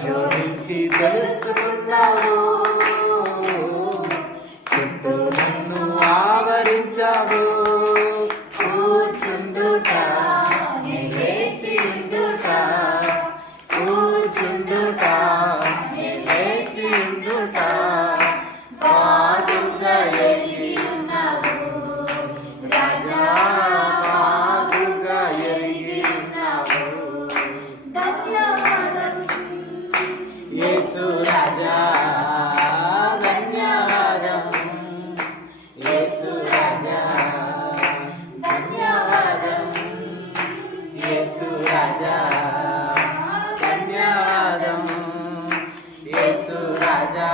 పరిశోధించి తెలుసుకున్నావు, చుట్టూ నన్ను ఆవరించావు. కూర్చుండుట లేచియుండుట, కూర్చుండుట లేచియుండుట, బాగుగా ఎరిగి ఉన్నావు రాజా, బాగుగా ఎరిగి ఉన్నావు. ధన్యవాదం యేసు రాజా, ధన్యవాదం యేసు రాజా, ధన్యవాదం యేసు రాజా, ధన్యవాదం యేసు రాజా.